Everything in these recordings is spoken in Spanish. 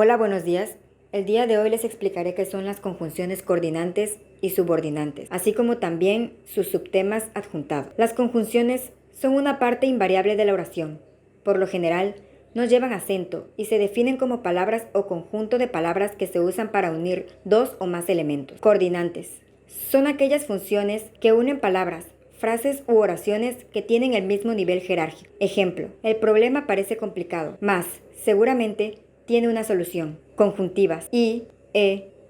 Hola, buenos días. El día de hoy les explicaré qué son las conjunciones coordinantes y subordinantes, así como también sus subtemas adjuntados. Las conjunciones son una parte invariable de la oración. Por lo general, no llevan acento y se definen como palabras o conjunto de palabras que se usan para unir dos o más elementos. Coordinantes son aquellas funciones que unen palabras, frases u oraciones que tienen el mismo nivel jerárquico. Ejemplo, el problema parece complicado, mas seguramente tiene una solución. Conjuntivas: y,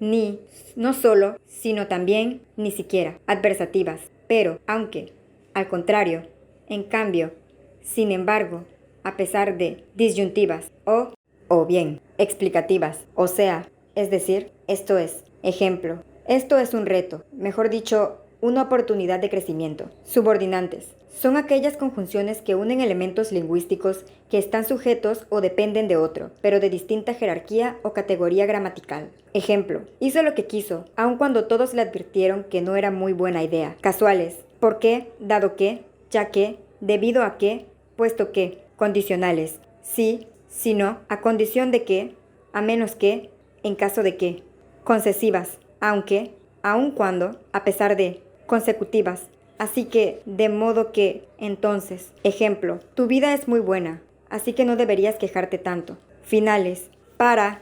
ni, no solo, sino también, ni siquiera. Adversativas: pero, aunque, al contrario, en cambio, sin embargo, a pesar de. Disyuntivas: o bien. Explicativas: o sea, es decir, esto es. Ejemplo: esto es un reto, mejor dicho, una oportunidad de crecimiento. Subordinantes son aquellas conjunciones que unen elementos lingüísticos que están sujetos o dependen de otro, pero de distinta jerarquía o categoría gramatical. Ejemplo: hizo lo que quiso, aun cuando todos le advirtieron que no era muy buena idea. Casuales: ¿por qué? Dado que, ya que, debido a que, puesto que. Condicionales: sí, si no, a condición de que, a menos que, en caso de que. Concesivas: aunque, aun cuando, a pesar de. Consecutivas: así que, de modo que, entonces. Ejemplo: tu vida es muy buena, así que no deberías quejarte tanto. Finales: para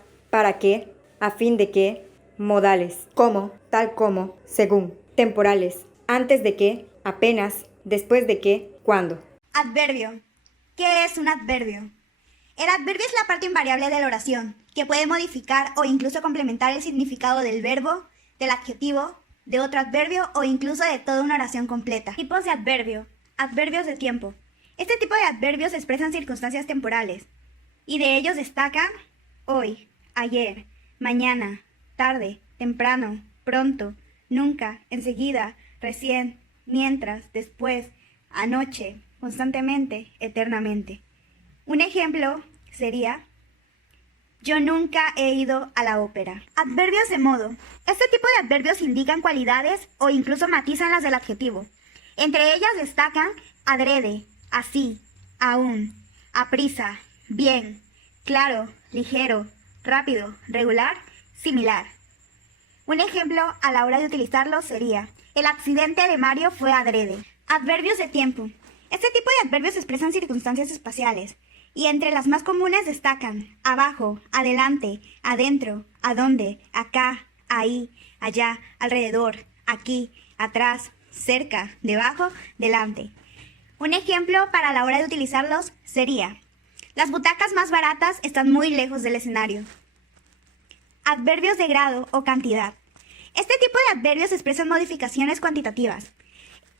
qué, a fin de que. Modales: como, tal como, según. Temporales: antes de que, apenas, después de que, cuando. Adverbio. ¿Qué es un adverbio? El adverbio es la parte invariable de la oración, que puede modificar o incluso complementar el significado del verbo, del adjetivo, de otro adverbio o incluso de toda una oración completa. Tipos de adverbio. Adverbios de tiempo. Este tipo de adverbios expresan circunstancias temporales, y de ellos destacan hoy, ayer, mañana, tarde, temprano, pronto, nunca, enseguida, recién, mientras, después, anoche, constantemente, eternamente. Un ejemplo sería: yo nunca he ido a la ópera. Adverbios de modo. Este tipo de adverbios indican cualidades o incluso matizan las del adjetivo. Entre ellas destacan adrede, así, aún, aprisa, bien, claro, ligero, rápido, regular, similar. Un ejemplo a la hora de utilizarlo sería: el accidente de Mario fue adrede. Adverbios de tiempo. Este tipo de adverbios expresan circunstancias espaciales, y entre las más comunes destacan abajo, adelante, adentro, adonde, acá, ahí, allá, alrededor, aquí, atrás, cerca, debajo, delante. Un ejemplo para la hora de utilizarlos sería: las butacas más baratas están muy lejos del escenario. Adverbios de grado o cantidad. Este tipo de adverbios expresan modificaciones cuantitativas.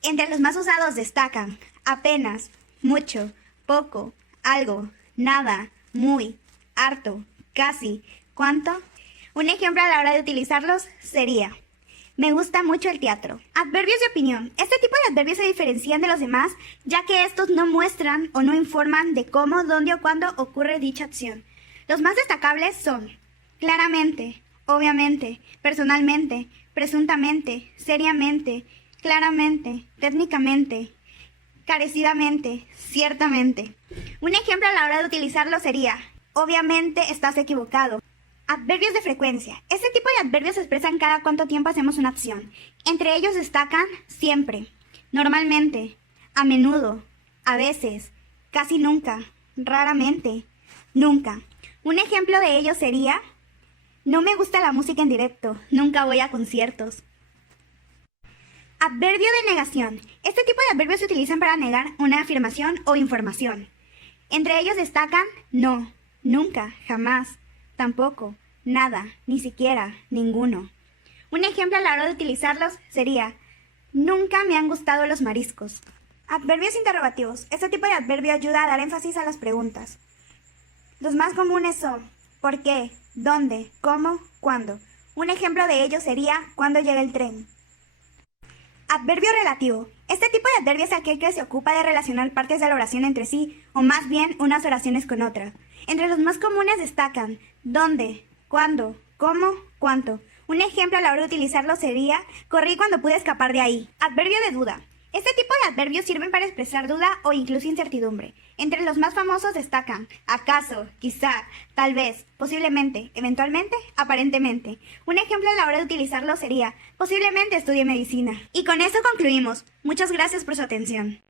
Entre los más usados destacan apenas, mucho, poco, algo, nada, muy, harto, casi, cuánto. Un ejemplo a la hora de utilizarlos sería: me gusta mucho el teatro. Adverbios de opinión. Este tipo de adverbios se diferencian de los demás, ya que estos no muestran o no informan de cómo, dónde o cuándo ocurre dicha acción. Los más destacables son: claramente, obviamente, personalmente, presuntamente, seriamente, claramente, técnicamente, carecidamente, ciertamente. Un ejemplo a la hora de utilizarlo sería: obviamente estás equivocado. Adverbios de frecuencia. Este tipo de adverbios expresan cada cuánto tiempo hacemos una acción. Entre ellos destacan siempre, normalmente, a menudo, a veces, casi nunca, raramente, nunca. Un ejemplo de ello sería: no me gusta la música en directo, nunca voy a conciertos. Adverbio de negación. Este tipo de adverbios se utilizan para negar una afirmación o información. Entre ellos destacan no, nunca, jamás, tampoco, nada, ni siquiera, ninguno. Un ejemplo a la hora de utilizarlos sería: nunca me han gustado los mariscos. Adverbios interrogativos. Este tipo de adverbio ayuda a dar énfasis a las preguntas. Los más comunes son: ¿por qué? ¿Dónde? ¿Cómo? ¿Cuándo? Un ejemplo de ello sería: ¿cuándo llega el tren? Adverbio relativo. Este tipo de adverbio es aquel que se ocupa de relacionar partes de la oración entre sí, o más bien unas oraciones con otras. Entre los más comunes destacan dónde, cuándo, cómo, cuánto. Un ejemplo a la hora de utilizarlo sería: corrí cuando pude escapar de ahí. Adverbio de duda. Este tipo de adverbios sirven para expresar duda o incluso incertidumbre. Entre los más famosos destacan acaso, quizá, tal vez, posiblemente, eventualmente, aparentemente. Un ejemplo a la hora de utilizarlo sería posiblemente estudie medicina. Y con eso concluimos. Muchas gracias por su atención.